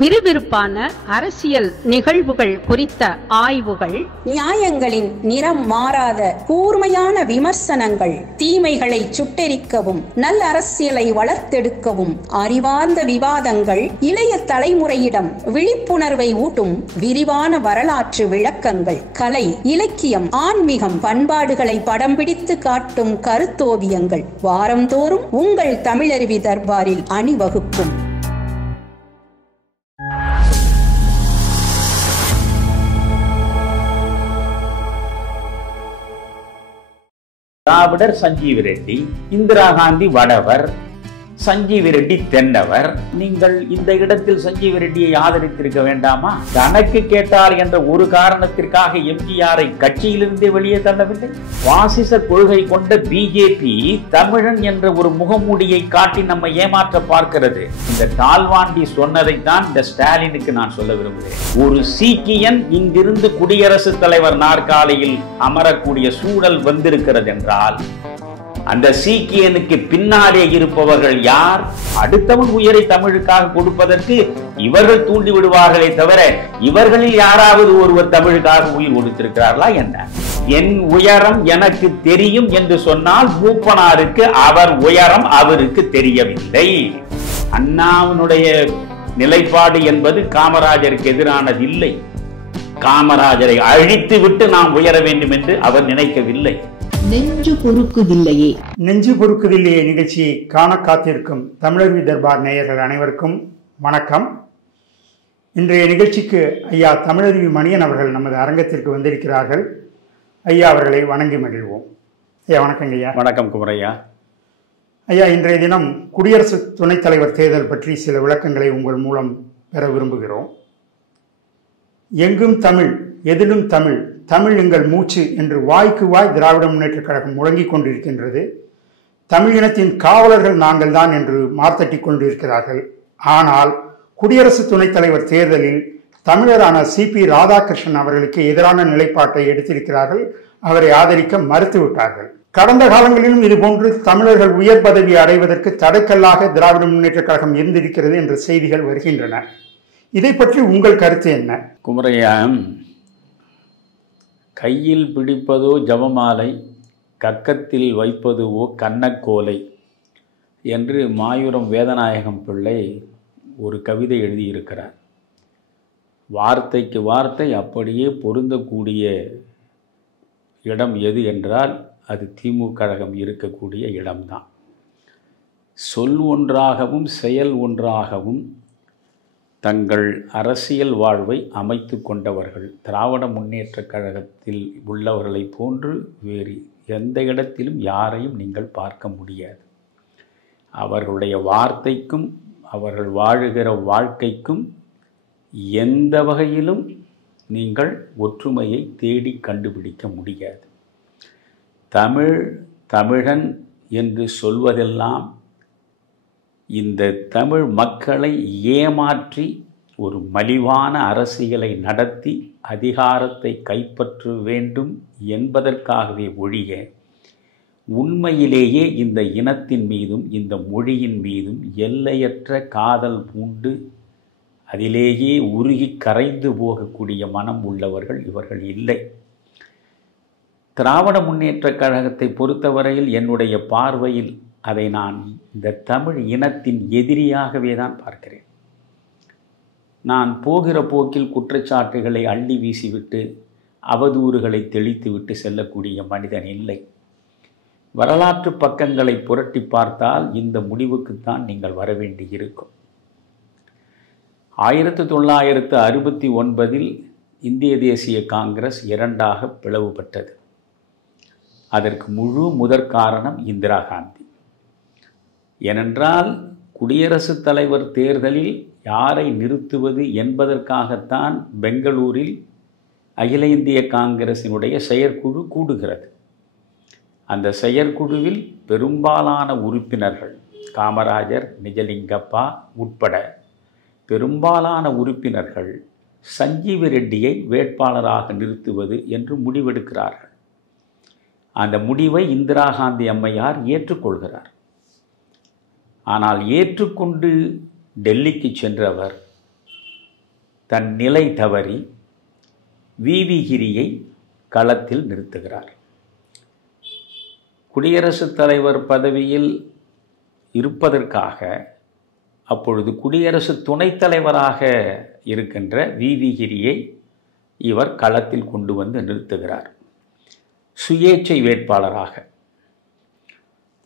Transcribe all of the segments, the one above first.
விறுவிறுப்பான அரசியல் நிகழ்வுகள் குறித்த ஆய்வுகள், நியாயங்களின் நிறம் மாறாத கூர்மையான விமர்சனங்கள், தீமைகளை சுட்டெரிக்கவும் நல்ல அரசியலை வளர்த்தெடுக்கவும் அறிவார்ந்த விவாதங்கள், இளைய தலைமுறையிடம் விழிப்புணர்வை ஊட்டும் விரிவான வரலாற்று விளக்கங்கள், கலை, இலக்கியம், ஆன்மீகம், பண்பாடுகளை படம் பிடித்து காட்டும் கருத்தோவியங்கள் வாரந்தோறும் உங்கள் தமிழருவி தர்பாரில் அணிவகுக்கும். திராவிடர் சஞ்சீவ ரெட்டி, இந்திரா காந்தி வடவர், சஞ்சீவ ரெட்டி தென்னவர். நீங்கள் இந்த இடத்தில் சஞ்சீவ ரெட்டியை ஆதரித்திருக்க வேண்டாமா? தனக்கு கேட்டால் என்ற ஒரு காரணத்திற்காக எம்ஜிஆரை கட்சியிலிருந்தே வெளியே தள்ளவில்லை. பாசிச கொள்கை கொண்ட பிஜேபி தமிழன் என்ற ஒரு முகமூடியை காட்டி நம்மை ஏமாற்ற பார்க்கிறது. இந்த தால்வாண்டி சொன்னதைத்தான் இந்த ஸ்டாலினுக்கு நான் சொல்ல விரும்புகிறேன். ஒரு சீக்கியன் இங்கிருந்து குடியரசுத் தலைவர் நாற்காலியில் அமரக்கூடிய சூழல் வந்திருக்கிறது என்றால் அந்த சீக்கியனுக்கு பின்னாலே இருப்பவர்கள் யார்? அடுத்தவன் உயிரை தமிழுக்காக கொடுப்பதற்கு இவர்கள் தூண்டி விடுவார்களே தவிர இவர்களில் யாராவது ஒருவர் தமிழுக்காக உயிர் கொடுத்திருக்கிறார்களா என்ன? என் உயரம் எனக்கு தெரியும் என்று சொன்னால் மூப்பனாருக்கு அவர் உயரம் அவருக்கு தெரியவில்லை. அண்ணாவினுடைய நிலைப்பாடு என்பது காமராஜருக்கு எதிரானது இல்லை. காமராஜரை அழித்து விட்டு நாம் உயர வேண்டும் என்று அவர் நினைக்கவில்லை. நெஞ்சு பொறுக்குதில்லையே நிகழ்ச்சியை காண காத்திருக்கும் தமிழருவி தர்பார் நேயர்கள் அனைவருக்கும் வணக்கம். இன்றைய நிகழ்ச்சிக்கு ஐயா தமிழருவி மணியன் அவர்கள் நமது அரங்கத்திற்கு வந்திருக்கிறார்கள். ஐயா அவர்களை வணங்கி மகிழ்வோம். ஐயா வணக்கங்க. ஐயா வணக்கம் குமரையா. ஐயா, இன்றைய தினம் குடியரசு துணைத் தலைவர் தேர்தல் பற்றி சில விளக்கங்களை உங்கள் மூலம் பெற விரும்புகிறோம். எங்கும் தமிழ், எதிலும் தமிழ், தமிழ் எங்கள் மூச்சு என்று வாய்க்கு வாய் திராவிட முன்னேற்றக் கழகம் முழங்கிக் கொண்டிருக்கின்றது. தமிழ் இனத்தின் காவலர்கள் நாங்கள் தான் என்று மார்த்தட்டி கொண்டிருக்கிறார்கள். ஆனால் குடியரசு துணைத் தலைவர் தேர்தலில் தமிழரான சிபி ராதாகிருஷ்ணன் அவர்களுக்கு எதிரான நிலைப்பாட்டை எடுத்திருக்கிறார்கள். அவரை ஆதரிக்க மறுத்துவிட்டார்கள். கடந்த காலங்களிலும் இதுபோன்று தமிழர்கள் உயர் பதவி அடைவதற்கு தடைக்கல்லாக திராவிட முன்னேற்றக் கழகம் இருந்திருக்கிறது என்ற செய்திகள் வருகின்றன. இதை பற்றி உங்கள் கருத்து என்ன? குமரையா, கையில் பிடிப்பதோ ஜபமாலை, கக்கத்தில் வைப்பதுவோ கண்ணக்கோலை என்று மாயூரம் வேதநாயகம் பிள்ளை ஒரு கவிதை எழுதியிருக்கிறார். வார்த்தைக்கு வார்த்தை அப்படியே பொருந்தக்கூடிய இடம் எது என்றால் அது திமுக கழகம் இருக்கக்கூடிய இடம்தான். சொல் ஒன்றாகவும் செயல் ஒன்றாகவும் தங்கள் அரசியல் வாழ்வை அமைத்து கொண்டவர்கள் திராவிட முன்னேற்றக் கழகத்தில் உள்ளவர்களை போன்று வேறு எந்த இடத்திலும் யாரையும் நீங்கள் பார்க்க முடியாது. அவர்களுடைய வார்த்தைக்கும் அவர்கள் வாழுகிற வாழ்க்கைக்கும் எந்த வகையிலும் நீங்கள் ஒற்றுமையை தேடி கண்டுபிடிக்க முடியாது. தமிழ், தமிழன் என்று சொல்வதெல்லாம் இந்த தமிழ் மக்களை ஏமாற்றி ஒரு மலிவான அரசியலை நடத்தி அதிகாரத்தை கைப்பற்ற வேண்டும் என்பதற்காகவே ஒழிய உண்மையிலேயே இந்த இனத்தின் மீதும் இந்த மொழியின் மீதும் எல்லையற்ற காதல் பூண்டு அதிலேயே உருகி கரைந்து போகக்கூடிய மனம் உள்ளவர்கள் இவர்கள் இல்லை. திராவிட முன்னேற்றக் கழகத்தை பொறுத்தவரையில் என்னுடைய பார்வையில் அதை நான் இந்த தமிழ் இனத்தின் எதிரியாகவே தான் பார்க்கிறேன். நான் போகிற போக்கில் குற்றச்சாட்டுகளை அள்ளி வீசிவிட்டு அவதூறுகளை தெளித்துவிட்டு செல்லக்கூடிய மனிதன் இல்லை. வரலாற்று பக்கங்களை புரட்டி பார்த்தால் இந்த முடிவுக்குத்தான் நீங்கள் வர வேண்டி இருக்கும். 1969 இந்திய தேசிய காங்கிரஸ் இரண்டாக பிளவுபட்டது. அதற்கு முழு முதற் காரணம் இந்திரா காந்தி. ஏனென்றால் குடியரசுத் தலைவர் தேர்தலில் யாரை நிறுத்துவது என்பதற்காகத்தான் பெங்களூரில் அகில இந்திய காங்கிரசினுடைய செயற்குழு கூடுகிறது. அந்த செயற்குழுவில் பெரும்பாலான உறுப்பினர்கள் காமராஜர், நிஜலிங்கப்பா உட்பட பெரும்பாலான உறுப்பினர்கள் சஞ்சீவ ரெட்டியை வேட்பாளராக நிறுத்துவது என்று முடிவெடுக்கிறார்கள். அந்த முடிவை இந்திரா காந்தி அம்மையார் ஏற்றுக்கொள்கிறார். ஆனால் ஏற்றுக்கொண்டு டெல்லிக்கு சென்றவர் தன் நிலை தவறி வி.வி. கிரியை களத்தில் நிறுத்துகிறார். குடியரசுத் தலைவர் பதவியில் இருப்பதற்காக அப்பொழுது குடியரசு துணைத் தலைவராக இருக்கின்ற வி.வி. கிரியை இவர் களத்தில் கொண்டு வந்து நிறுத்துகிறார். சுயேட்சை வேட்பாளராக.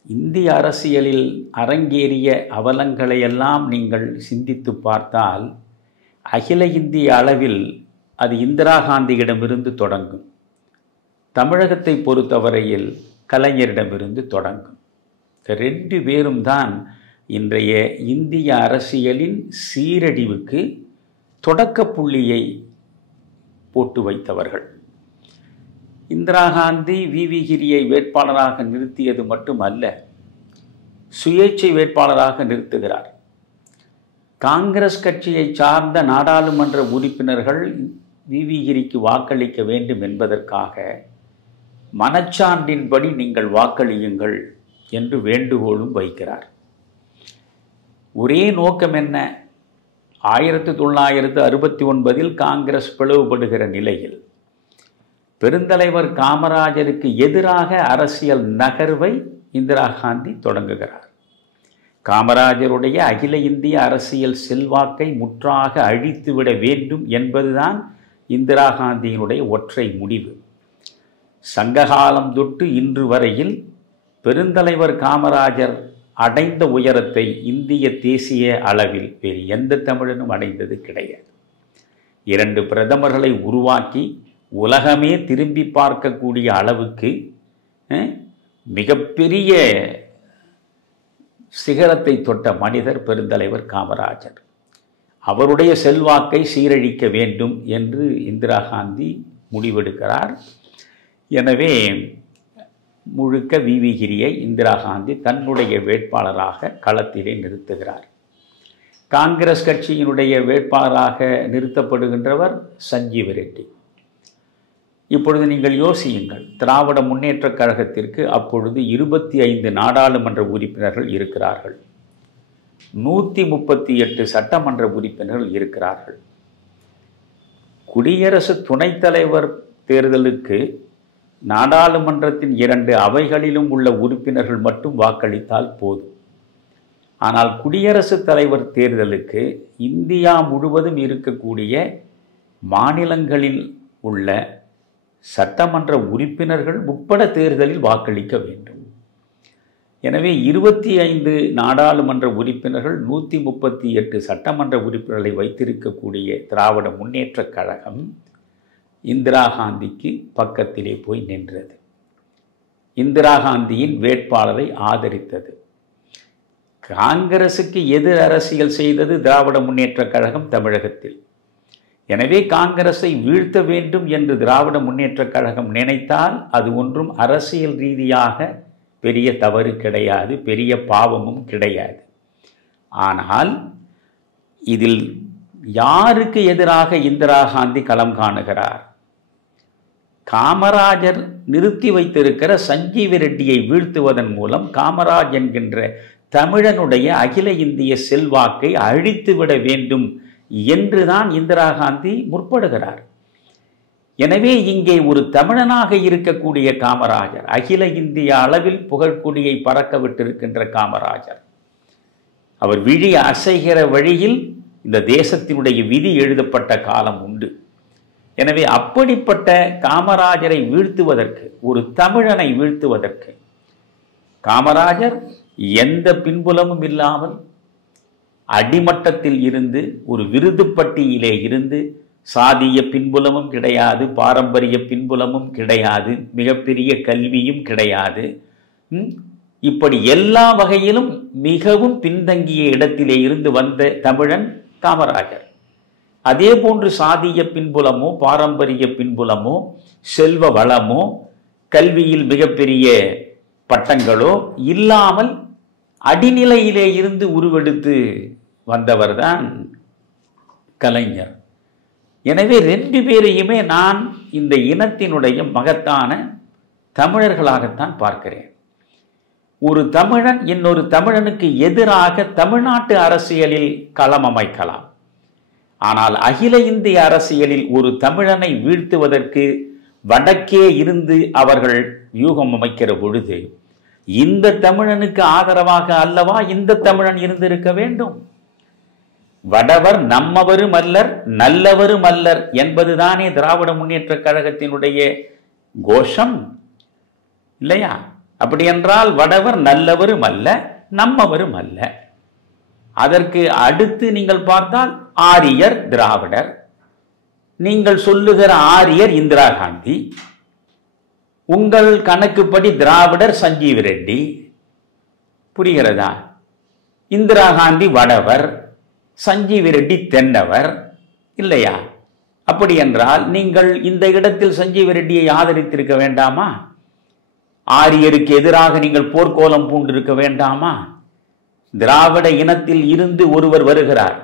இந்திய அரசியலில் அரங்கேறிய அவலங்களையெல்லாம் நீங்கள் சிந்தித்து பார்த்தால் அகில இந்திய அளவில் அது இந்திரா காந்தியிடமிருந்து தொடங்கும். தமிழகத்தை பொறுத்தவரையில் கலைஞரிடமிருந்து தொடங்கும். ரெண்டு பேரும் தான் இன்றைய இந்திய அரசியலின் சீரழிவுக்கு தொடக்க புள்ளியை போட்டு வைத்தவர்கள். இந்திரா காந்தி வி.வி. கிரியை வேட்பாளராக நிறுத்தியது மட்டுமல்ல, சுயேட்சை வேட்பாளராக நிறுத்துகிறார். காங்கிரஸ் கட்சியை சார்ந்த நாடாளுமன்ற உறுப்பினர்கள் வி.வி. கிரிக்கு வாக்களிக்க வேண்டும் என்பதற்காக மனச்சான்றின்படி நீங்கள் வாக்களியுங்கள் என்று வேண்டுகோளும் வைக்கிறார். ஒரே நோக்கம் என்ன? 1969 காங்கிரஸ் பிளவுபடுகிற நிலையில் பெருந்தலைவர் காமராஜருக்கு எதிராக அரசியல் நகர்வை இந்திரா காந்தி தொடங்குகிறார். காமராஜருடைய அகில இந்திய அரசியல் செல்வாக்கை முற்றாக அழித்துவிட வேண்டும் என்பதுதான் இந்திரா காந்தியினுடைய ஒற்றை முடிவு. சங்ககாலம் தொட்டு இன்று வரையில் பெருந்தலைவர் காமராஜர் அடைந்த உயரத்தை இந்திய தேசிய அளவில் வேறு எந்த தமிழனும் அடைந்தது கிடையாது. 2 பிரதமர்களை உருவாக்கி உலகமே திரும்பி பார்க்கக்கூடிய அளவுக்கு மிகப்பெரிய சிகரத்தை தொட்ட மனிதர் பெருந்தலைவர் காமராஜர். அவருடைய செல்வாக்கை சீரழிக்க வேண்டும் என்று இந்திரா காந்தி முடிவெடுக்கிறார். எனவே முழுக்க வி.வி. கிரியை இந்திரா காந்தி தன்னுடைய வேட்பாளராக களத்திலே நிறுத்துகிறார். காங்கிரஸ் கட்சியினுடைய வேட்பாளராக நிறுத்தப்படுகின்றவர் சஞ்சீவ ரெட்டி. இப்பொழுது நீங்கள் யோசியுங்கள், திராவிட முன்னேற்றக் கழகத்திற்கு அப்பொழுது 25 நாடாளுமன்ற உறுப்பினர்கள் இருக்கிறார்கள், 138 சட்டமன்ற உறுப்பினர்கள் இருக்கிறார்கள். குடியரசு துணைத் தலைவர் தேர்தலுக்கு நாடாளுமன்றத்தின் 2 அவைகளிலும் உள்ள உறுப்பினர்கள் மட்டும் வாக்களித்தால் போதும். ஆனால் குடியரசுத் தலைவர் தேர்தலுக்கு இந்தியா முழுவதும் இருக்கக்கூடிய மாநிலங்களில் உள்ள சட்டமன்ற உறுப்பினர்கள் உட்பட தேர்தலில் வாக்களிக்க வேண்டும். எனவே 25 நாடாளுமன்ற உறுப்பினர்கள் 138 சட்டமன்ற உறுப்பினர்களை வைத்திருக்கக்கூடிய திராவிட முன்னேற்றக் கழகம் இந்திரா காந்திக்கு பக்கத்திலே போய் நின்றது. இந்திரா காந்தியின் வேட்பாளரை ஆதரித்தது. காங்கிரசுக்கு எதிர் அரசியல் செய்தது திராவிட முன்னேற்றக் கழகம் தமிழகத்தில். எனவே காங்கிரஸை வீழ்த்த வேண்டும் என்று திராவிட முன்னேற்றக் கழகம் நினைத்தால் அது ஒன்றும் அரசியல் ரீதியாக பெரிய தவறு கிடையாது, பெரிய பாவமும் கிடையாது. ஆனால் இதில் யாருக்கு எதிராக இந்திரா காந்தி களம் காணுகிறார்? காமராஜர் நிறுத்தி வைத்திருக்கிற சஞ்சீவ ரெட்டியை வீழ்த்துவதன் மூலம் காமராஜ் என்கின்ற தமிழனுடைய அகில இந்திய செல்வாக்கை அழித்துவிட வேண்டும் என்றுதான் இந்திரா காந்தி முற்படுகிறார். எனவே இங்கே ஒரு தமிழனாக இருக்கக்கூடிய காமராஜர், அகில இந்திய அளவில் புகழ்கொடியை பறக்க விட்டிருக்கின்ற காமராஜர், அவர் விழி அசைகிற வழியில் இந்த தேசத்தினுடைய விதி எழுதப்பட்ட காலம் உண்டு. எனவே அப்படிப்பட்ட காமராஜரை வீழ்த்துவதற்கு, ஒரு தமிழனை வீழ்த்துவதற்கு காமராஜர் எந்த பின்புலமும் இல்லாமல் அடிமட்டத்தில் இருந்து ஒரு விருதுப்பட்டியிலே இருந்து, சாதிய பின்புலமும் கிடையாது, பாரம்பரிய பின்புலமும் கிடையாது, மிகப்பெரிய கல்வியும் கிடையாது, இப்படி எல்லா வகையிலும் மிகவும் பின்தங்கிய இடத்திலே இருந்து வந்த தமிழன் காமராஜர். அதே போன்று சாதிய பின்புலமோ பாரம்பரிய பின்புலமோ செல்வ வளமோ கல்வியில் மிகப்பெரிய பட்டங்களோ இல்லாமல் அடிநிலையிலே இருந்து உருவெடுத்து வந்தவர்தான் கலைஞர். எனவே 2 பேரையுமே நான் இந்த இனத்தினுடைய மகத்தான தமிழர்களாகத்தான் பார்க்கிறேன். ஒரு தமிழன் இன்னொரு தமிழனுக்கு எதிராக தமிழ்நாட்டு அரசியலில் களம் அமைக்கலாம். ஆனால் அகில இந்திய அரசியலில் ஒரு தமிழனை வீழ்த்துவதற்கு வடக்கே இருந்து அவர்கள் வியூகம் அமைக்கிற பொழுது இந்த தமிழனுக்கு ஆதரவாக அல்லவா இந்த தமிழன் இருந்திருக்க வேண்டும்? வடவர் நம்மவரும் அல்லர் நல்லவரும் அல்லர் என்பதுதானே திராவிட முன்னேற்ற கழகத்தினுடைய கோஷம் இல்லையா? அப்படி என்றால் வடவர் நல்லவரும் அல்ல நம்மவரும் அல்ல. அதற்கு அடுத்து நீங்கள் பார்த்தால் ஆரியர் திராவிடர், நீங்கள் சொல்லுகிற ஆரியர் இந்திரா காந்தி, உங்கள் கணக்குப்படி திராவிடர் சஞ்சீவ் ரெட்டி. புரிகிறதா? இந்திரா காந்தி வடவர், சஞ்சீவ் ரெட்டி தென்னவர் இல்லையா? அப்படி என்றால் நீங்கள் இந்த இடத்தில் சஞ்சீவ் ரெட்டியை ஆதரித்திருக்க வேண்டாமா? ஆரியருக்கு எதிராக நீங்கள் போர்க்கோலம் பூண்டிருக்க வேண்டாமா? திராவிட இனத்தில் இருந்து ஒருவர் வருகிறார்.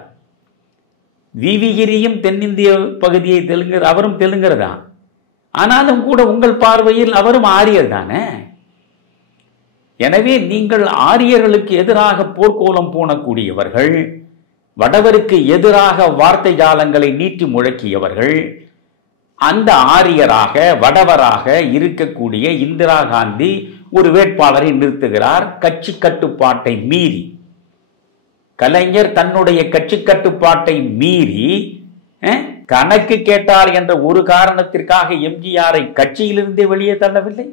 விவிகிரியும் தென்னிந்திய பகுதியை அவரும் தெலுங்கர் தான். ஆனாலும் கூட உங்கள் பார்வையில் அவரும் ஆரியர் தானே. எனவே நீங்கள் ஆரியர்களுக்கு எதிராக போர்க்கோலம் பூணக்கூடியவர்கள், வடவருக்கு எதிராக வார்த்தை ஜாலங்களை நீட்டி முழக்கியவர்கள், அந்த ஆரியராக வடவராக இருக்கக்கூடிய இந்திரா காந்தி ஒரு வேட்பாளரை நிறுத்துகிறார். கட்சி கட்டுப்பாட்டை மீறி, கலைஞர் தன்னுடைய கட்சி கட்டுப்பாட்டை மீறி கணக்கு கேட்டார் என்ற ஒரு காரணத்திற்காக எம்ஜிஆரை கட்சியிலிருந்தே வெளியே தள்ளவில்லை.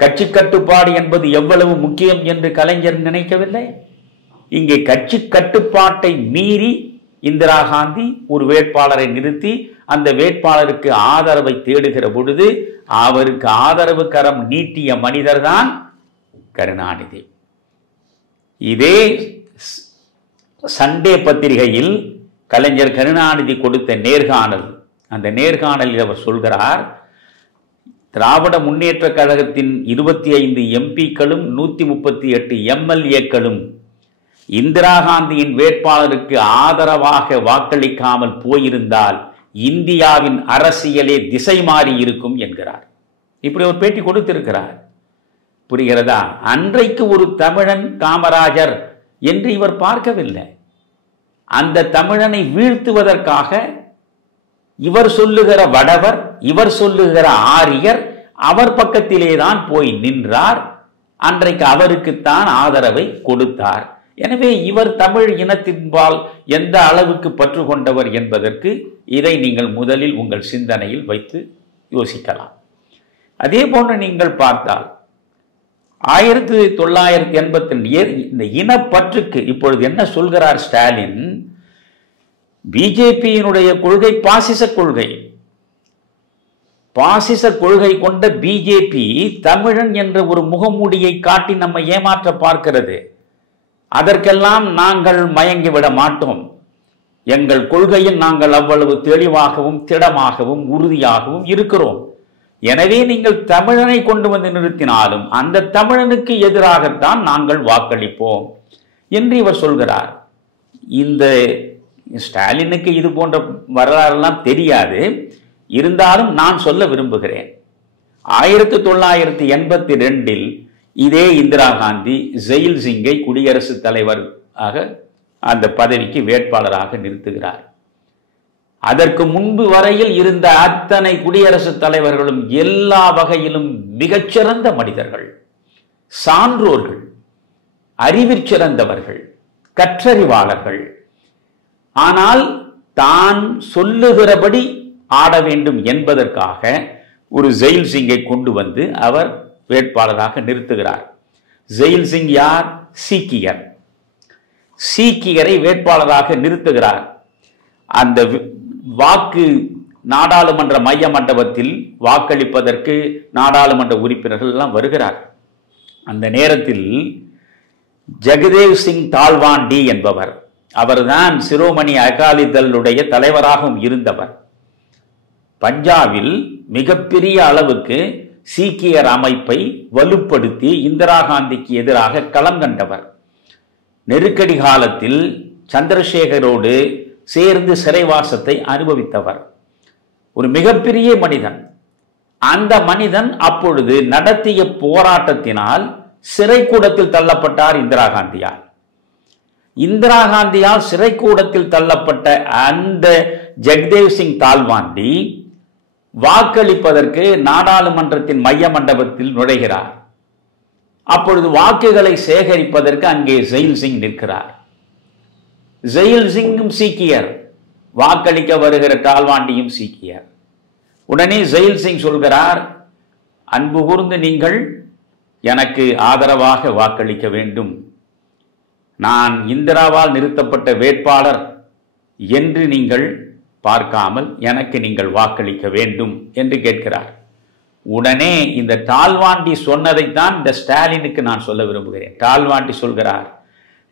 கட்சி கட்டுப்பாடு என்பது எவ்வளவு முக்கியம் என்று கலைஞர் நினைக்கவில்லை. இங்கே கட்சி கட்டுப்பாட்டை மீறி இந்திரா காந்தி ஒரு வேட்பாளரை நிறுத்தி அந்த வேட்பாளருக்கு ஆதரவை தேடுகிற பொழுது அவருக்கு ஆதரவு கரம் நீட்டிய மனிதர் தான் கருணாநிதி. இதே சண்டே பத்திரிகையில் கலைஞர் கருணாநிதி கொடுத்த நேர்காணல், அந்த நேர்காணலில் அவர் சொல்கிறார், திராவிட முன்னேற்ற கழகத்தின் 25 எம்பிக்களும் 138 எம்எல்ஏக்களும் இந்திரா காந்தியின் வேட்பாளருக்கு ஆதரவாக வாக்களிக்காமல் போயிருந்தால் இந்தியாவின் அரசியலே திசை மாறி இருக்கும் என்கிறார். இப்படி ஒரு பேட்டி கொடுத்திருக்கிறார். புரிகிறதா? அன்றைக்கு ஒரு தமிழன் காமராஜர் என்று இவர் பார்க்கவில்லை. அந்த தமிழனை வீழ்த்துவதற்காக இவர் சொல்லுகிற வடவர், இவர் சொல்லுகிற ஆரியர் அவர் பக்கத்திலே தான் போய் நின்றார். அன்றைக்கு அவருக்குத்தான் ஆதரவை கொடுத்தார். எனவே இவர் தமிழ் இனத்தின்பால் எந்த அளவுக்கு பற்று கொண்டவர் என்பதற்கு இதை நீங்கள் முதலில் உங்கள் சிந்தனையில் வைத்து யோசிக்கலாம். அதே போன்று நீங்கள் பார்த்தால் 1982 இந்த இனப்பற்றுக்கு இப்பொழுது என்ன சொல்கிறார் ஸ்டாலின்? பிஜேபியினுடைய கொள்கை பாசிச கொள்கை. பாசிச கொள்கை கொண்ட பிஜேபி தமிழன் என்ற ஒரு முகமூடியை காட்டி நம்மை ஏமாற்ற பார்க்கிறது. அதற்கெல்லாம் நாங்கள் மயங்கிவிட மாட்டோம். எங்கள் கொள்கையில் நாங்கள் அவ்வளவு தெளிவாகவும் திடமாகவும் உறுதியாகவும் இருக்கிறோம். எனவே நீங்கள் தமிழனை கொண்டு வந்து நிறுத்தினாலும் அந்த தமிழனுக்கு எதிராகத்தான் நாங்கள் வாக்களிப்போம் என்று இவர் சொல்கிறார். இந்த ஸ்டாலினுக்கு இது போன்ற வரலாறுலாம் தெரியாது. இருந்தாலும் நான் சொல்ல விரும்புகிறேன், 1982 இதே இந்திரா காந்தி ஜெயில் சிங்கை குடியரசுத் தலைவராக அந்த பதவிக்கு வேட்பாளராக நிறுத்துகிறார். அதற்கு முன்பு வரையில் இருந்த அத்தனை குடியரசுத் தலைவர்களும் எல்லா வகையிலும் மிகச்சிறந்த மனிதர்கள், சான்றோர்கள், அறிவில் சிறந்தவர்கள், கற்றறிவாளர்கள். ஆனால் தான் சொல்லுகிறபடி ஆட வேண்டும் என்பதற்காக ஒரு ஜெயில் சிங்கை கொண்டு வந்து அவர் வேட்பாளராக நிறுத்துகிறார். ஜெயில் சிங் யார்? சீக்கியர். சீக்கியரை வேட்பாளராக நிறுத்துகிறார். அந்த வாக்கு நாடாளுமன்ற மைய மண்டபத்தில் வாக்களிப்பதற்கு நாடாளுமன்ற உறுப்பினர்கள் எல்லாம் வருகிறார். அந்த நேரத்தில் ஜெகதேவ் சிங் தால்வாண்டி என்பவர், அவர்தான் சிரோமணி அகாலிதளுடைய தலைவராகவும் இருந்தவர். பஞ்சாபில் மிகப்பெரிய அளவுக்கு சீக்கியர் அமைப்பை வலுப்படுத்தி இந்திரா காந்திக்கு எதிராக களம் கண்டவர். நெருக்கடி காலத்தில் சந்திரசேகரோடு சேர்ந்து சிறைவாசத்தை அனுபவித்தவர். ஒரு மிகப்பெரிய மனிதன். அந்த மனிதன் அப்பொழுது நடத்திய போராட்டத்தினால் சிறைக்கூடத்தில் தள்ளப்பட்டார் இந்திரா காந்தியால். இந்திரா காந்தியால் சிறைக்கூடத்தில் தள்ளப்பட்ட அந்த ஜெகதேவ் சிங் தால்வாண்டி வாக்களிப்பதற்கு நாடாளுமன்றத்தின் மைய மண்டபத்தில் நுழைகிறார். அப்பொழுது வாக்குகளை சேகரிப்பதற்கு அங்கே ஜெயில் சிங் நிற்கிறார். ஜெயில் சிங்கும் சீக்கியர், வாக்களிக்க வருகிற தால்வாண்டியும் சீக்கியர். உடனே ஜெயில் சிங் சொல்கிறார், அன்பு கூர்ந்து நீங்கள் எனக்கு ஆதரவாக வாக்களிக்க வேண்டும். நான் இந்திராவால் நிறுத்தப்பட்ட வேட்பாளர் என்று நீங்கள் பார்க்காமல் எனக்கு நீங்கள் வாக்களிக்க வேண்டும் என்று கேட்கிறார். உடனே இந்த டால்வாண்டி சொன்னதைத்தான் இந்த ஸ்டாலினுக்கு நான் சொல்ல விரும்புகிறேன். டால்வாண்டி சொல்கிறார்,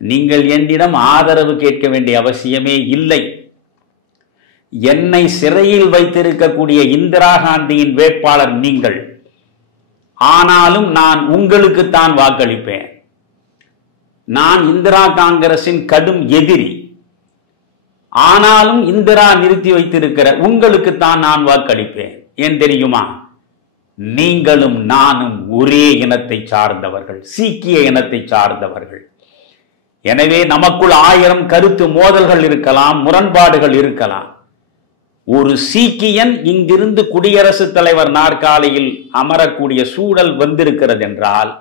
நீங்கள் என்னிடம் ஆதரவு கேட்க வேண்டிய அவசியமே இல்லை. என்னை சிறையில் வைத்திருக்கக்கூடிய இந்திரா காந்தியின் வேட்பாளர் நீங்கள். ஆனாலும் நான் உங்களுக்குத்தான் வாக்களிப்பேன். நான் இந்திரா காங்கிரசின் கடும் எதிரி. ஆனாலும் இந்திரா நிறுத்தி வைத்திருக்கிற உங்களுக்குத்தான் நான் வாக்களிப்பேன். ஏன் தெரியுமா? நீங்களும் நானும் ஒரே இனத்தை சார்ந்தவர்கள், சீக்கிய இனத்தை சார்ந்தவர்கள். எனவே நமக்குள் 1000 கருத்து மோதல்கள் இருக்கலாம், முரண்பாடுகள் இருக்கலாம். ஒரு சீக்கியன் இங்கிருந்து குடியரசுத் தலைவர் நாற்காலியில் அமரக்கூடிய சூழல் வந்திருக்கிறது என்றால்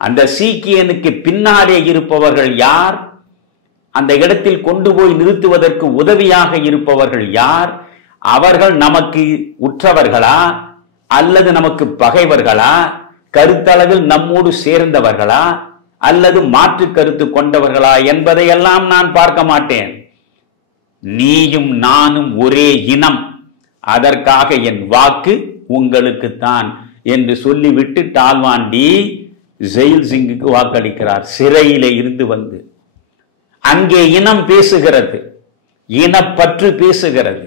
அந்த சீக்கியனுக்கு பின்னாலே இருப்பவர்கள் யார்? அந்த இடத்தில் கொண்டு போய் நிறுத்துவதற்கு உதவியாக இருப்பவர்கள் யார்? அவர்கள் நமக்கு உற்றவர்களா அல்லது நமக்கு பகைவர்களா? கருத்தளவில் நம்மோடு சேர்ந்தவர்களா அல்லது மாற்று கருத்து கொண்டவர்களா என்பதையெல்லாம் நான் பார்க்க மாட்டேன். நீயும் நானும் ஒரே இனம், அதற்காக என் வாக்கு உங்களுக்குத்தான் என்று சொல்லிவிட்டு டால்வாண்டி ஜெயில் சிங்குக்கு வாக்களிக்கிறார். சிறையிலே இருந்து வந்து அங்கே இனம் பேசுகிறது, இனப்பற்று பேசுகிறது.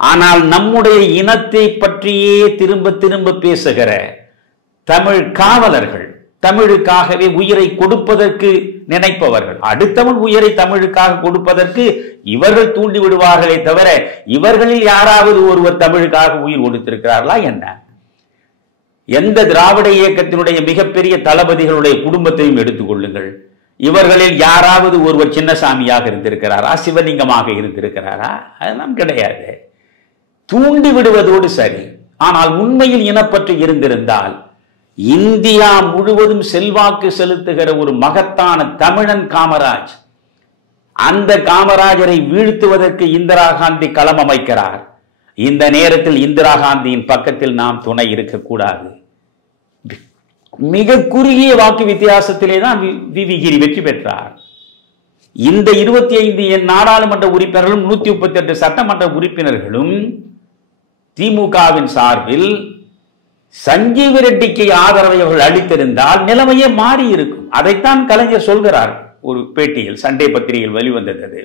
ஆனால் நம்முடைய இனத்தை பற்றியே திரும்ப திரும்ப பேசுகிற தமிழ் காவலர்கள், தமிழுக்காகவே உயிரை கொடுப்பதற்கு நினைப்பவர்கள், அடுத்தவன் உயிரை தமிழுக்காக கொடுப்பதற்கு இவர்கள் தூண்டி விடுவார்களே தவிர இவர்களில் யாராவது ஒருவர் தமிழுக்காக உயிர் கொடுத்திருக்கிறார்களா என்ன? எந்த திராவிட இயக்கத்தினுடைய மிகப்பெரிய தளபதிகளுடைய குடும்பத்தையும் எடுத்துக் கொள்ளுங்கள். இவர்களில் யாராவது ஒருவர் சின்னசாமியாக இருந்திருக்கிறாரா, சிவலிங்கமாக இருந்திருக்கிறாரா? அதெல்லாம் கிடையாது. தூண்டி விடுவதோடு சரி. ஆனால் உண்மையில் இனப்பற்று இருந்திருந்தால் இந்தியா முழுவதும் செல்வாக்கு செலுத்துகிற ஒரு மகத்தான தமிழன் காமராஜ், அந்த காமராஜரை வீழ்த்துவதற்கு இந்திரா காந்தி களம் அமைக்கிறார். இந்த நேரத்தில் இந்திரா காந்தியின் பக்கத்தில் நாம் துணை இருக்கக்கூடாது. மிக குறுகிய வாக்கு வித்தியாசத்திலே தான் விவிகிரி வெற்றி பெற்றார். இந்த 25 நாடாளுமன்ற உறுப்பினர்களும் 138 சட்டமன்ற உறுப்பினர்களும் திமுகவின் சார்பில் சஞ்சீவ ரெட்டிக்கு ஆதரவை அவர்கள் அளித்திருந்தால் நிலைமையே மாறி இருக்கும். அதைத்தான் கலைஞர் சொல்கிறார் ஒரு பேட்டியில், சண்டே பத்திரிகையில் வெளிவந்தது.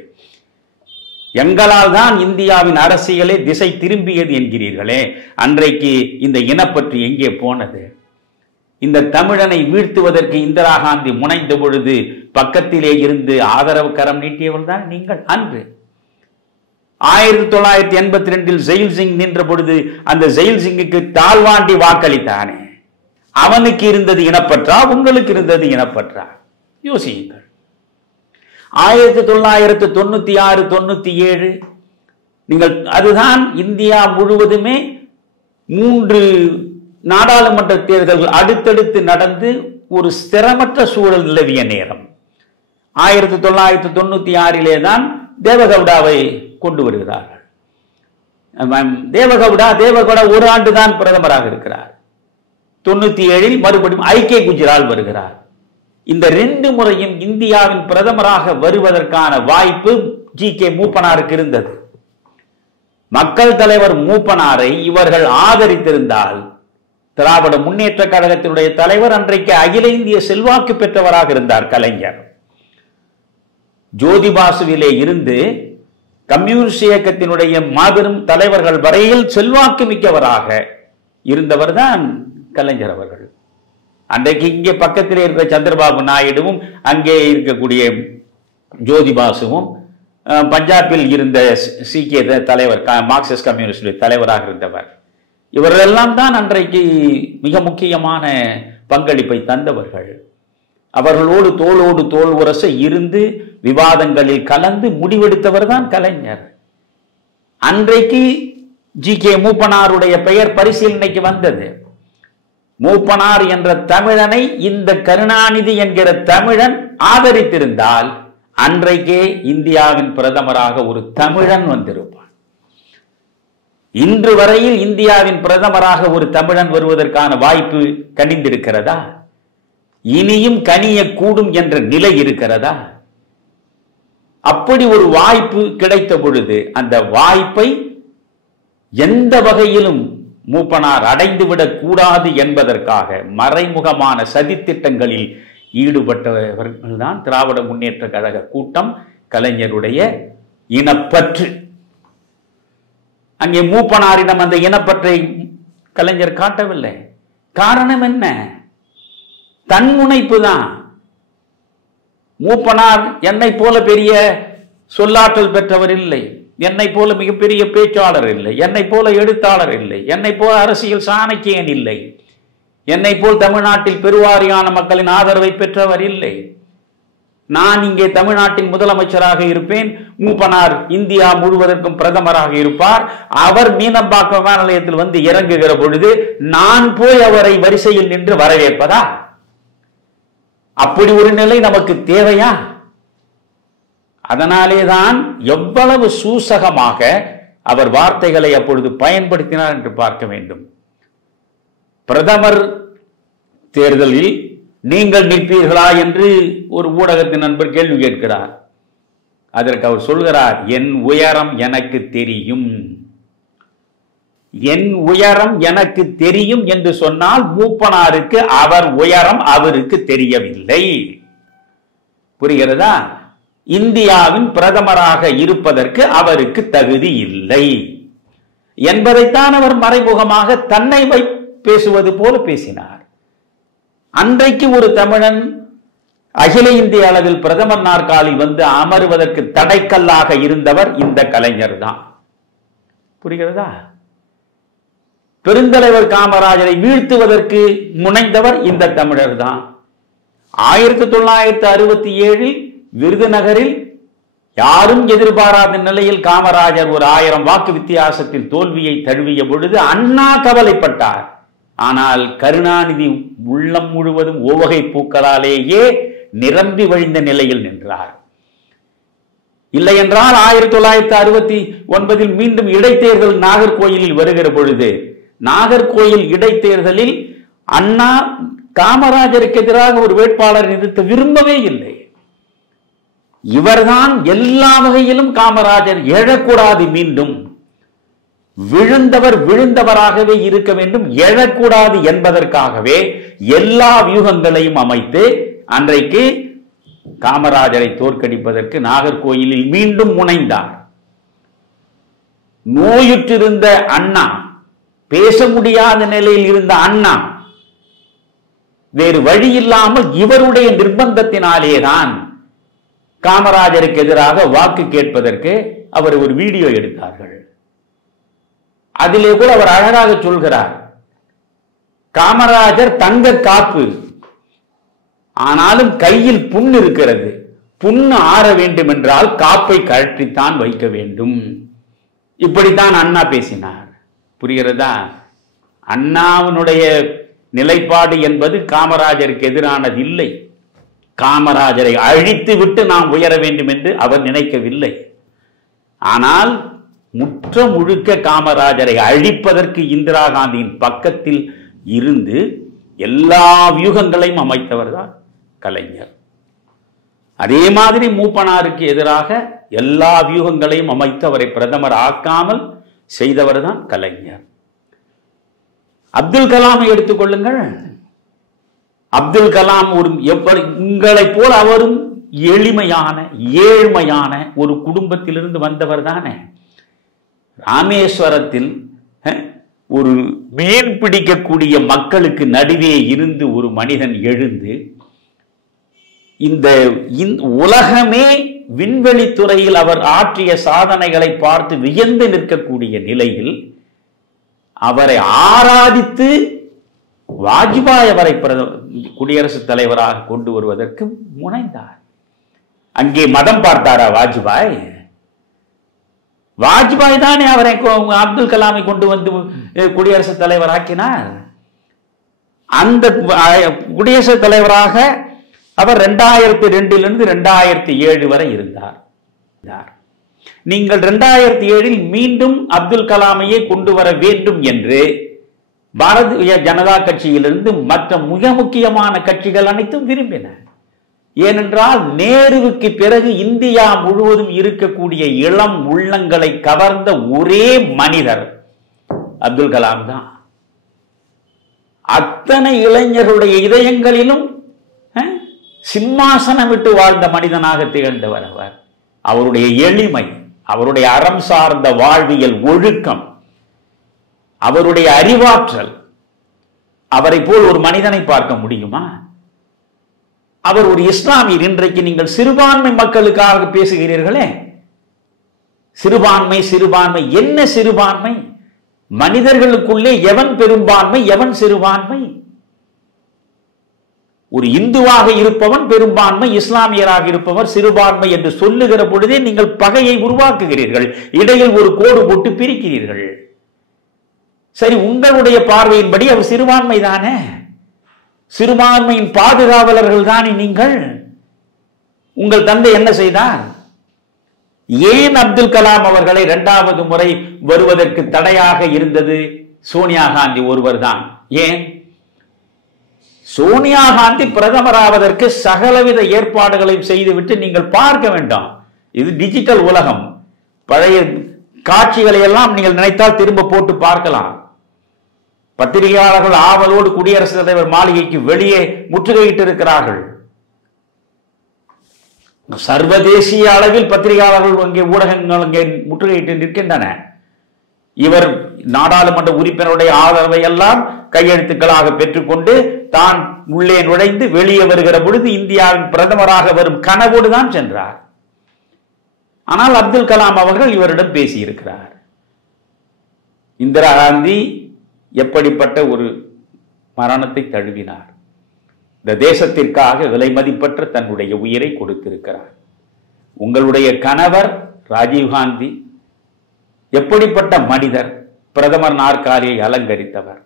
எங்களால் தான் இந்தியாவின் அரசியலே திசை திரும்பியது என்கிறீர்களே, அன்றைக்கு இந்த இனப்பற்று எங்கே போனது? இந்த தமிழனை வீழ்த்துவதற்கு இந்திரா காந்தி முனைந்த பொழுது பக்கத்திலே இருந்து ஆதரவு கரம் நீட்டியவள் தான் நீங்கள். அன்று 1982 ஜெயில் சிங் நின்ற பொழுது அந்த ஜெயில் சிங்குக்கு தால்வாண்டி வாக்களித்தானே, அவனுக்கு இருந்தது இனப்பற்றா, உங்களுக்கு இருந்தது இனப்பற்றா? யோசியுங்கள். 1996, 97 நீங்கள், அதுதான் இந்தியா முழுவதுமே 3 நாடாளுமன்ற தேர்தல்கள் அடுத்தடுத்து நடந்து ஒரு ஸ்திரமற்ற சூழல் நிலவிய நேரம். 1996 தான் தேவகவுடாவை கொண்டு வருகிறார்கள். தேவகவுடா ஒரு ஆண்டு தான் பிரதமராக இருக்கிறார். 97 மறுபடியும் ஐக்கிய குஜரால் வருகிறார். இந்த 2 முறையும் இந்தியாவின் பிரதமராக வருவதற்கான வாய்ப்பு ஜி.கே. மூப்பனாருக்கு இருந்தது. மக்கள் தலைவர் மூப்பனாரை இவர்கள் ஆதரித்திருந்தால் திராவிட முன்னேற்ற கழகத்தினுடைய தலைவர், அன்றைக்கு அகில இந்திய செல்வாக்கு பெற்றவராக இருந்தார் கலைஞர். ஜோதிபாசுவிலே இருந்து கம்யூனிஸ்ட் இயக்கத்தினுடைய மாபெரும் தலைவர்கள் வரையில் செல்வாக்கு மிக்கவராக இருந்தவர் தான் கலைஞர் அவர்கள். அன்றைக்கு இங்கே பக்கத்திலே இருக்கிற சந்திரபாபு நாயுடுவும் அங்கே இருக்கக்கூடிய ஜோதிபாசுவும் பஞ்சாபில் இருந்த சீக்கிய தலைவர், மார்க்சிஸ்ட் கம்யூனிஸ்ட் தலைவராக இருந்தவர். இவர்களெல்லாம் தான் அன்றைக்கு மிக முக்கியமான பங்களிப்பை தந்தவர்கள். அவர்களோடு தோளோடு தோள் உரச இருந்து விவாதங்களில் கலந்து முடிவெடுத்தவர் தான் கலைஞர். அன்றைக்கு ஜி.கே. மூப்பனாருடைய பெயர் பரிசீலனைக்கு வந்தது. மூப்பனார் என்ற தமிழனை இந்த கருணாநிதி என்கிற தமிழன் ஆதரித்திருந்தால் அன்றைக்கே இந்தியாவின் பிரதமராக ஒரு தமிழன் வந்திருப்பான். இன்று வரையில் இந்தியாவின் பிரதமராக ஒரு தமிழன் வருவதற்கான வாய்ப்பு கனிந்திருக்கிறதா? இனியும் கனியக்கூடும் என்ற நிலை இருக்கிறதா? அப்படி ஒரு வாய்ப்பு கிடைத்த பொழுது அந்த வாய்ப்பை எந்த வகையிலும் மூப்பனார் அடைந்துவிடக் கூடாது என்பதற்காக மறைமுகமான சதித்திட்டங்களில் ஈடுபட்டவர்கள் தான் திராவிட முன்னேற்ற கழக கூட்டம், கலைஞருடைய இனப்பற்று. அங்கே மூப்பனாரிடம் அந்த இனப்பற்றை கலைஞர் காட்டவில்லை. காரணம் என்ன? தன்முனைப்பு தான். மூப்பனார் என்னை போல பெரிய சொல்லாற்றல் பெற்றவர் இல்லை, என்னை போல மிகப்பெரிய பேச்சாளர் இல்லை, என்னை போல எழுத்தாளர் இல்லை, என்னை போல அரசியல் சாணக்கியன் இல்லை, என்னை போல் தமிழ்நாட்டில் பெருவாரியான மக்களின் ஆதரவை பெற்றவர் இல்லை. நான் இங்கே தமிழ்நாட்டின் முதலமைச்சராக இருப்பேன், மூப்பனார் இந்தியா முழுவதற்கும் பிரதமராக இருப்பார். அவர் மீனம்பாக்கம் விமான நிலையத்தில் வந்து இறங்குகிற பொழுது நான் போய் அவரை வரிசையில் நின்று வரவேற்பதா? அப்படி ஒரு நிலை நமக்கு தேவையா? அதனாலேதான் எவ்வளவு சூசகமாக அவர் வார்த்தைகளை அப்பொழுது பயன்படுத்தினார் என்று பார்க்க வேண்டும். பிரதமர் தேர்தலில் நீங்கள் நிற்பீர்களா என்று ஒரு ஊடகத்தின் நண்பர் கேள்வி கேட்கிறார். அதற்கு அவர் சொல்கிறார், என் உயரம் எனக்கு தெரியும். என் உயரம் எனக்கு தெரியும் என்று சொன்னால் மூப்பனாருக்கு அவர் உயரம் அவருக்கு தெரியவில்லை. புரிகிறதா? இந்தியாவின் பிரதமராக இருப்பதற்கு அவருக்கு தகுதி இல்லை என்பதைத்தான் அவர் மறைமுகமாக தன்னை பேசுவது போல பேசினார். அன்றைக்கு ஒரு தமிழன் அகில இந்திய அளவில் பிரதமர் நாற்காலி வந்து அமருவதற்கு தடைக்கல்லாக இருந்தவர் இந்த கலைஞர் தான். புரிகிறதா? பெருந்தலைவர் காமராஜரை வீழ்த்துவதற்கு முனைந்தவர் இந்த தமிழர் தான். 1967 விருதுநகரில் யாரும் எதிர்பாராத நிலையில் காமராஜர் ஒரு 1000 வாக்கு வித்தியாசத்தில் தோல்வியை தழுவிய பொழுது அண்ணா கவலைப்பட்டார். ஆனால் கருணாநிதி உள்ளம் முழுவதும் ஓவகை பூக்களாலேயே நிரம்பி வழிந்த நிலையில் நின்றார். இல்லை என்றால் 1969 மீண்டும் இடைத்தேர்தல் நாகர்கோயிலில் வருகிற பொழுது நாகர்கோயில் இடைத்தேர்தலில் அண்ணா காமராஜருக்கு எதிராக ஒரு வேட்பாளர் நிறுத்த விரும்பவே இல்லை. இவர்தான் எல்லா வகையிலும் காமராஜர் எழக்கூடாது, மீண்டும் விழுந்தவர் விழுந்தவராகவே இருக்க வேண்டும், எழக்கூடாது என்பதற்காகவே எல்லா வியூகங்களையும் அமைத்து அன்றைக்கு காமராஜரை தோற்கடிப்பதற்கு நாகர்கோயிலில் மீண்டும் முனைந்தார். நோயுற்றிருந்த அண்ணா, பேச முடியாத நிலையில் இருந்த அண்ணா வேறு வழி இல்லாமல் இவருடைய நிர்பந்தத்தினாலேதான் காமராஜருக்கு எதிராக வாக்கு கேட்பதற்கு அவர் ஒரு வீடியோ எடுத்தார்கள். அதிலே கூட அவர் அழகாக சொல்கிறார், காமராஜர் தங்க காப்பு, ஆனாலும் கையில் புண் இருக்கிறது, புண்ணு ஆற வேண்டும் என்றால் காப்பை கழற்றித்தான் வைக்க வேண்டும். இப்படித்தான் அண்ணா பேசினார். புரிகிறதா? அண்ணாவினுடைய நிலைப்பாடு என்பது காமராஜருக்கு எதிரானது இல்லை. காமராஜரை அழித்து விட்டு நாம் உயர வேண்டும் என்று அவர் நினைக்கவில்லை. ஆனால் முற்ற முழுக்க காமராஜரை அழிப்பதற்கு இந்திரா காந்தியின் பக்கத்தில் இருந்து எல்லா வியூகங்களையும் அமைத்தவர் தான் கலைஞர். அதே மாதிரி மூப்பனாருக்கு எதிராக எல்லா வியூகங்களையும் அமைத்து அவரை பிரதமர் ஆக்காமல் செய்தவர் தான் கலைஞர். அப்துல் கலாமை எடுத்துக்கொள்ளுங்கள். அப்துல் கலாம் ஒரு உங்களை போல அவரும் எளிமையான ஏழ்மையான ஒரு குடும்பத்திலிருந்து வந்தவர் தானே. ராமேஸ்வரத்தில் ஒரு மீன் பிடிக்கக்கூடிய மக்களுக்கு நடுவே இருந்து ஒரு மனிதன் எழுந்து இந்த உலகமே விண்வெளி துறையில் அவர் ஆற்றிய சாதனைகளை பார்த்து வியந்து நிற்கக்கூடிய நிலையில் அவரை ஆராதித்து வாஜ்பாய் அவரை குடியரசுத் தலைவராக கொண்டு வருவதற்கு முனைந்தார். அங்கே மதம் பார்த்தாரா வாஜ்பாய்? வாஜ்பாய் தானே அவரை அப்துல் கலாமை கொண்டு வந்து குடியரசுத் தலைவர் ஆக்கினார். அந்த குடியரசுத் தலைவராக அவர் 2002 2007 வரை இருந்தார். நீங்கள் 2007 மீண்டும் அப்துல் கலாமையே கொண்டு வர வேண்டும் என்று பாரதிய ஜனதா கட்சியிலிருந்து மற்ற மிக முக்கியமான கட்சிகள் அனைத்தும் விரும்பின. ஏனென்றால் நேருவுக்கு பிறகு இந்தியா முழுவதும் இருக்கக்கூடிய இளம் உள்ளங்களை கவர்ந்த ஒரே மனிதர் அப்துல் கலாம் தான். அத்தனை இளைஞர்களுடைய இதயங்களிலும் சிம்மாசனம் விட்டு வாழ்ந்த மனிதனாக திகழ்ந்தவர் அவர். அவருடைய எளிமை, அவருடைய அறம் சார்ந்த வாழ்வியல் ஒழுக்கம், அவருடைய அறிவாற்றல், அவரை போல் ஒரு மனிதனை பார்க்க முடியுமா? அவர் ஒரு இஸ்லாமியர். இன்றைக்கு நீங்கள் சிறுபான்மை மக்களுக்காக பேசுகிறீர்களே, சிறுபான்மை சிறுபான்மை என்ன சிறுபான்மை? மனிதர்களுக்குள்ளே எவன் பெரும்பான்மை, எவன் சிறுபான்மை? ஒரு இந்துவாக இருப்பவன் பெரும்பான்மை, இஸ்லாமியராக இருப்பவர் சிறுபான்மை என்று சொல்லுகிற பொழுதே நீங்கள் பகையை உருவாக்குகிறீர்கள், இடையில் ஒரு கோடு போட்டு பிரிக்கிறீர்கள். சரி, உங்களுடைய பார்வையின்படி அவர் சிறுபான்மை தானே, சிறுபான்மையின் பாதுகாவலர்கள் தானே நீங்கள். உங்கள் தந்தை என்ன செய்தார்? ஏன் அப்துல் கலாம் அவர்களை 2வது முறை வருவதற்கு தடையாக இருந்தது சோனியா காந்தி ஒருவர் தான். ஏன்? சோனியா காந்தி பிரதமராவதற்கு சகலவித ஏற்பாடுகளையும் செய்துவிட்டு நீங்கள் பார்க்க வேண்டாம். இது டிஜிட்டல் உலகம். பழைய காட்சிகளை எல்லாம் நீங்கள் நினைத்தால் திரும்ப போட்டு பார்க்கலாம். பத்திரிகையாளர்கள் ஆவலோடு குடியரசுத் தலைவர் மாளிகைக்கு வெளியே முற்றுகையிட்டு இருக்கிறார்கள். சர்வதேசிய அளவில் பத்திரிகையாளர்கள் அங்கே ஊடகங்கள் அங்கே முற்றுகையிட்டு நிற்கின்றன. இவர் நாடாளுமன்ற உறுப்பினருடைய ஆதரவை எல்லாம் கையெழுத்துக்களாக பெற்றுக்கொண்டு தான் உள்ளே நுழைந்து வெளியே வருகிற பொழுது இந்தியாவின் பிரதமராக வரும் கனவோடு தான் சென்றார். ஆனால் அப்துல் கலாம் அவர்கள் இவரிடம் பேசியிருக்கிறார். இந்திரா காந்தி எப்படிப்பட்ட ஒரு மரணத்தை தழுவினார். இந்த தேசத்திற்காக விலை மதிப்பற்ற தன்னுடைய உயிரை கொடுத்திருக்கிறார். உங்களுடைய கணவர் ராஜீவ்காந்தி எப்படிப்பட்ட மனிதர்? பிரதமர் நாற்காலியை அலங்கரித்தவர்.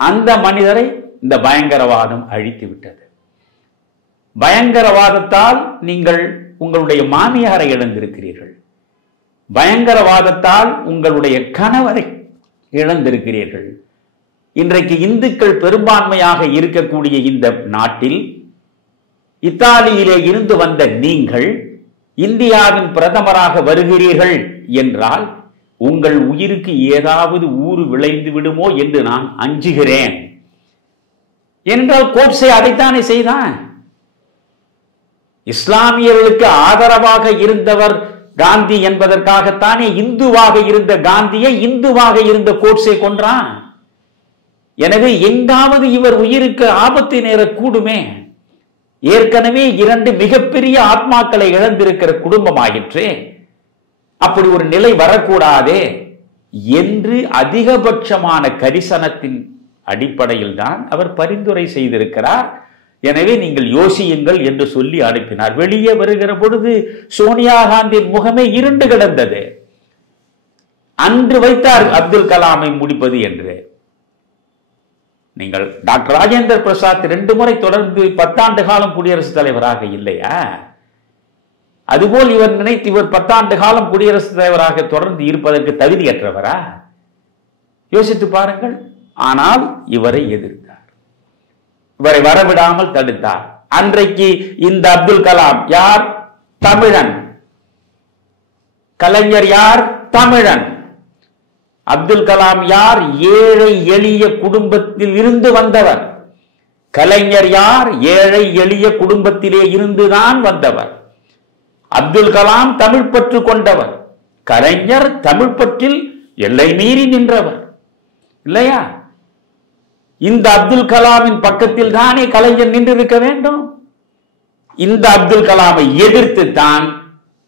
அந்த மனிதரை இந்த பயங்கரவாதம் அழித்து விட்டது. பயங்கரவாதத்தால் நீங்கள் உங்களுடைய மாமியாரை இழந்திருக்கிறீர்கள். பயங்கரவாதத்தால் உங்களுடைய கணவரை இழந்திருக்கிறீர்கள். இன்றைக்கு இந்துக்கள் பெரும்பான்மையாக இருக்கக்கூடிய இந்த நாட்டில் இத்தாலியிலே இருந்து வந்த நீங்கள் இந்தியாவின் பிரதமராக வருகிறீர்கள் என்றால் உங்கள் உயிருக்கு ஏதாவது ஊறு விளைந்து விடுமோ என்று நான் அஞ்சுகிறேன். என்றால் கோட்சே அதைத்தானே செய்தான். இஸ்லாமியர்களுக்கு ஆதரவாக இருந்தவர் காந்தி என்பதற்காகத்தானே இந்துவாக இருந்த காந்தியை இந்துவாக இருந்த கோட்சே கொன்றான். எனவே எங்காவது இவர் உயிருக்கு ஆபத்து நேரக்கூடுமே. ஏற்கனவே 2 மிகப்பெரிய ஆத்மாக்களை இழந்திருக்கிற குடும்பமாயிற்றே, அப்படி ஒரு நிலை வரக்கூடாதே என்று அதிகபட்சமான கரிசனத்தின் அடிப்படையில் தான் அவர் பரிந்துரை செய்திருக்கிறார். எனவே நீங்கள் யோசியுங்கள் என்று சொல்லி அனுப்பினார். வெளியே வருகிற பொழுது சோனியா காந்தியின் முகமே இருண்டு கிடந்தது. அன்று வைத்தார் அப்துல் கலாமை முடிப்பது என்று. நீங்கள் டாக்டர் ராஜேந்திர பிரசாத் 2 முறை தொடர்ந்து 10 ஆண்டு காலம் குடியரசுத் தலைவராக இல்லையா? அதுபோல் இவர் நினைத்து இவர் 10 ஆண்டு காலம் குடியரசுத் தலைவராக தொடர்ந்து இருப்பதற்கு தகுதியற்றவரா? யோசித்து பாருங்கள். ஆனால் இவரை எதிர்த்தார், இவரை வரவிடாமல் தடுத்தார். அன்றைக்கு இந்த அப்துல் கலாம் யார்? தமிழன். கலைஞர் யார்? தமிழன். அப்துல் கலாம் யார்? ஏழை எளிய குடும்பத்தில் இருந்து வந்தவர். கலைஞர் யார்? ஏழை எளிய குடும்பத்திலே இருந்துதான் வந்தவர். அப்துல் கலாம் தமிழ் பற்று கொண்டவர். கலைஞர் தமிழ் பற்றில் எல்லை மீறி நின்றவர் இல்லையா? இந்த அப்துல் கலாமின் பக்கத்தில் தானே கலைஞர் நின்றிருக்க வேண்டும். இந்த அப்துல் கலாமை எதிர்த்து தான்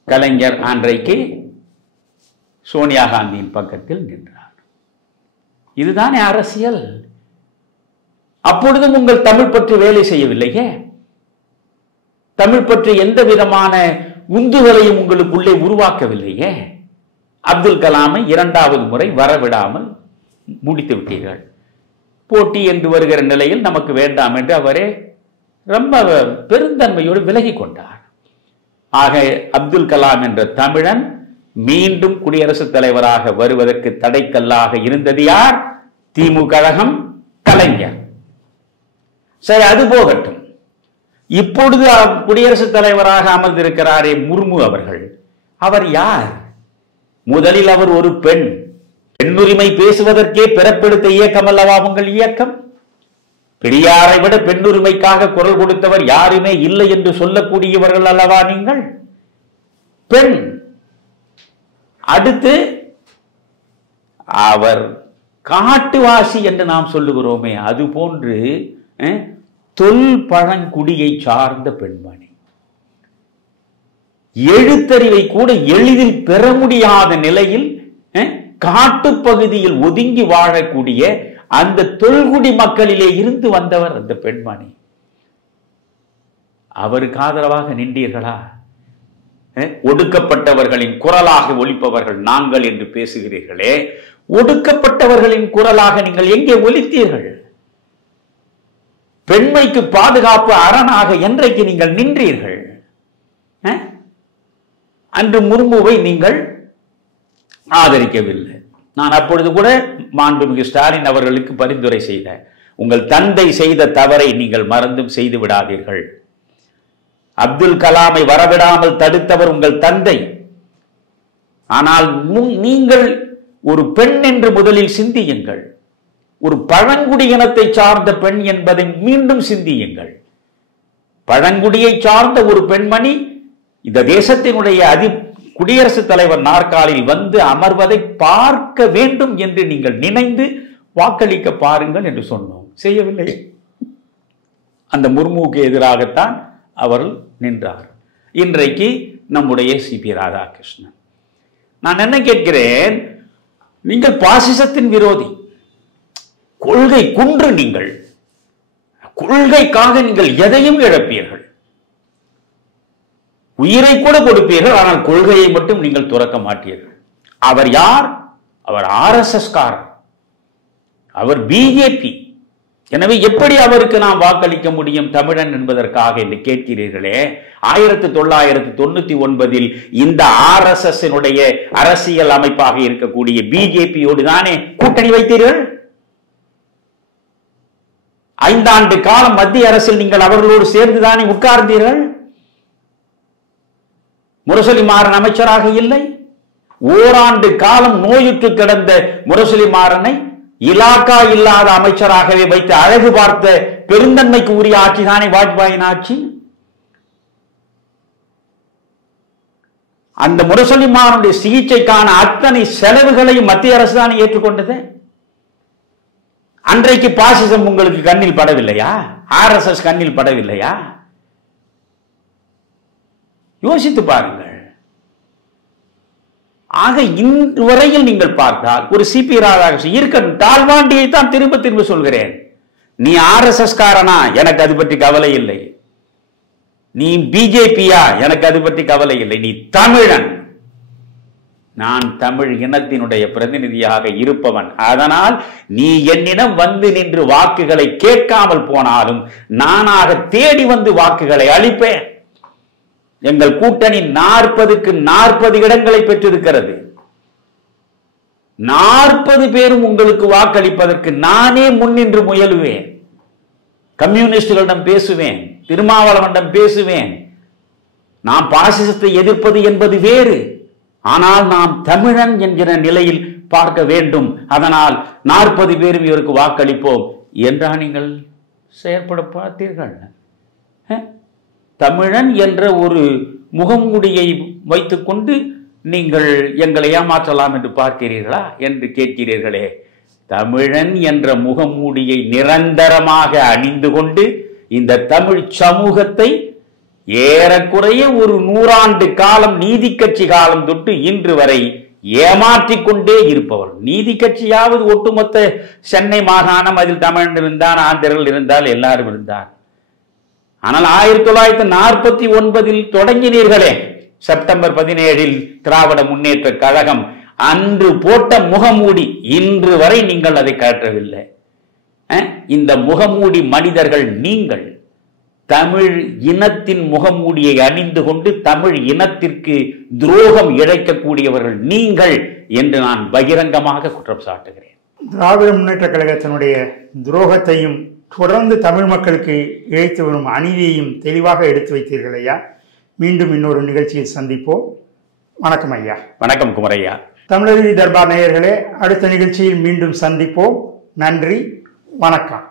கலைஞர் அன்றைக்கு சோனியா காந்தியின் பக்கத்தில் நின்றார். இதுதானே அரசியல். அப்பொழுதும் உங்கள் தமிழ் பற்றி வேலை செய்யவில்லையே. தமிழ் பற்றி எந்த விதமான உந்துதலையும் உங்களுக்குள்ளே உருவாக்கவில்லையே. அப்துல் கலாமை 2வது முறை வரவிடாமல் முடித்து விட்டீர்கள். போட்டி என்று வருகிற நிலையில் நமக்கு வேண்டாம் என்று அவரே ரொம்ப பெருந்தன்மையோடு விலகி கொண்டார். ஆக அப்துல் கலாம் என்ற தமிழன் மீண்டும் குடியரசுத் தலைவராக வருவதற்கு தடைக்கல்லாக இருந்தது யார்? திமுக கழகம், கலைஞர். சரி, அது போகட்டும். இப்பொழுது குடியரசுத் தலைவராக அமர்ந்திருக்கிறாரே முர்மு அவர்கள், அவர் யார்? முதலில் அவர் ஒரு பெண். பெண்ணுரிமை பேசுவதற்கே பிறப்பெடுத்த இயக்கம் அல்லவா உங்கள் இயக்கம்? பெரியாரை விட பெண்ணுரிமைக்காக குரல் கொடுத்தவர் யாருமே இல்லை என்று சொல்லக்கூடியவர்கள் அல்லவா நீங்கள்? பெண். அடுத்து அவர் காட்டுவாசி என்று நாம் சொல்லுகிறோமே, அது போன்று தொல் பழங்குடியை சார்ந்த பெண்மணி. எழுத்தறிவை கூட எளிதில் பெற முடியாத நிலையில் காட்டுப்பகுதியில் ஒதுங்கி வாழக்கூடிய அந்த தொல்குடி மக்களிலே இருந்து வந்தவர் அந்த பெண்மணி. அவருக்கு ஆதரவாக நின்றீர்களா? ஒடுக்கப்பட்டவர்களின் குரலாக ஒலிப்பவர்கள் நாங்கள் என்று பேசுகிறீர்களே, ஒடுக்கப்பட்டவர்களின் குரலாக நீங்கள் எங்கே ஒலித்தீர்கள்? பெண்மைக்கு பாதுகாப்பு அரணாக என்றைக்கு நீங்கள் நின்றீர்கள்? அன்று முர்முவை நீங்கள் ஆதரிக்கவில்லை. நான் அப்பொழுது கூட மாண்புமிகு ஸ்டாலின் அவர்களுக்கு பரிந்துரை செய்த, உங்கள் தந்தை செய்த தவறை நீங்கள் மறந்தும் செய்து விடாதீர்கள். அப்துல் கலாமை வரவிடாமல் தடுத்தவர் உங்கள் தந்தை. ஆனால் நீங்கள் ஒரு பெண் என்று முதலில் சிந்தியுங்கள். ஒரு பழங்குடி இனத்தை சார்ந்த பெண் என்பதை மீண்டும் சிந்தியுங்கள். பழங்குடியை சார்ந்த ஒரு பெண்மணி இந்த தேசத்தினுடைய குடியரசுத் தலைவர் நாற்காலில் வந்து அமர்வதை பார்க்க வேண்டும் என்று நீங்கள் நினைந்து வாக்களிக்க பாருங்கள் என்று சொன்னோம். செய்யவில்லை. அந்த முர்முவுக்கு எதிராகத்தான் அவர்கள் நின்றார். இன்றைக்கு நம்முடைய சிபி ராதாகிருஷ்ணன். நான் என்ன கேட்கிறேன், நீங்கள் பாசிசத்தின் விரோதி, கொள்கை குன்று. நீங்கள் கொள்கைக்காக நீங்கள் எதையும் இழப்பீர்கள், உயிரை கூட கொடுப்பீர்கள், ஆனால் கொள்கையை மட்டும் நீங்கள் துறக்க மாட்டீர்கள். அவர் யார்? அவர் RSS காரர், அவர் பிஜேபி. எனவே எப்படி அவருக்கு நாம் வாக்களிக்க முடியும் தமிழன் என்பதற்காக என்று கேட்கிறீர்களே. 1999 இந்த RSS அரசியல் அமைப்பாக இருக்கக்கூடிய பிஜேபியோடு தானே கூட்டணி வைத்தீர்கள். 5 ஆண்டு காலம் மத்திய அரசில் நீங்கள் அவர்களோடு சேர்ந்துதானே உட்கார்ந்தீர்கள். முரசொலி மாறன் அமைச்சராக இல்லை. ஓராண்டு காலம் நோயுற்று கிடந்த முரசொலி மாறனை இலாக்கா இல்லாத அமைச்சராகவே வைத்து அழகு பார்த்த பெருந்தன்மைக்கு உரிய ஆட்சி தானே வாஜ்பாயின் ஆட்சி. அந்த முரசொலி மாறனுடைய சிகிச்சைக்கான அத்தனை செலவுகளையும் மத்திய அரசு தானே ஏற்றுக்கொண்டது. அன்றைக்கு பாசிசம் உங்களுக்கு கண்ணில் படவில்லையா? RSS கண்ணில் படவில்லையா? யோசித்து பாருங்கள். ஆக இன்று வரையில் நீங்கள் பார்த்தால் ஒரு சிபி ராதாகிருஷ்ணன் இருக்கட்டும், தாழ்வாண்டியை தான் திரும்ப திரும்ப சொல்கிறேன். நீ RSS காரனா? எனக்கு அது பற்றி கவலை இல்லை. நீ பிஜேபியா? எனக்கு அது பற்றி கவலை இல்லை. நீ தமிழன். நான் தமிழ் இனத்தினுடைய பிரதிநிதியாக இருப்பவன். அதனால் நீ என்னிடம் வந்து நின்று வாக்குகளை கேட்காமல் போனாலும் நானாக தேடி வந்து வாக்குகளை அளிப்பேன். எங்கள் கூட்டணி 40க்கு 40 இடங்களை பெற்றிருக்கிறது. 40 பேரும் உங்களுக்கு வாக்களிப்பதற்கு நானே முன்னின்று முயலுவேன். கம்யூனிஸ்டுகளிடம் பேசுவேன், திருமாவளவனிடம் பேசுவேன். நாம் பாசிசத்தை எதிர்ப்பது என்பது வேறு, ஆனால் நாம் தமிழன் என்கிற நிலையில் பார்க்க வேண்டும். அதனால் 40 பேரும் இவருக்கு வாக்களிப்போம் என்றா நீங்கள் செயற்பட பார்த்தீர்கள்? தமிழன் என்ற ஒரு முகமூடியை வைத்துக்கொண்டு நீங்கள் எங்களை ஏமாற்றலாம் என்று பார்க்கிறீர்களா என்று கேட்கிறீர்களே. தமிழன் என்ற முகமூடியை நிரந்தரமாக அணிந்து கொண்டு இந்த தமிழ் சமூகத்தை ஏறக்குறைய ஒரு 100 ஆண்டு காலம் நீதி கட்சி காலம் தொட்டு இன்று வரை ஏமாற்றிக் கொண்டே இருப்பவர். நீதி கட்சியாவது ஒட்டுமொத்த சென்னை மாகாணம், அதில் தமிழன் இருந்தான், ஆந்திரர்கள் இருந்தால் எல்லாரும் இருந்தார். ஆனால் 1949 தொடங்கினீர்களே, செப்டம்பர் 17 திராவிட முன்னேற்ற கழகம் அன்று போட்ட முகமூடி இன்று வரை நீங்கள் அதை கழற்றவில்லை. இந்த முகமூடி மனிதர்கள் நீங்கள். தமிழ் இனத்தின் முகமூடியை அணிந்து கொண்டு தமிழ் இனத்திற்கு துரோகம் இழைக்கக்கூடியவர்கள் நீங்கள் என்று நான் பகிரங்கமாக குற்றம் சாட்டுகிறேன். திராவிட முன்னேற்ற கழகத்தினுடைய துரோகத்தையும் தொடர்ந்து தமிழ் மக்களுக்கு இழைத்து வரும் அநீதியையும் தெளிவாக எடுத்து வைத்தீர்கள் ஐயா. மீண்டும் இன்னொரு நிகழ்ச்சியில் சந்திப்போம். வணக்கம் ஐயா. வணக்கம் குமரையா. தமிழருவி தர்பார் நேயர்களே, அடுத்த நிகழ்ச்சியில் மீண்டும் சந்திப்போம். நன்றி, வணக்கம்.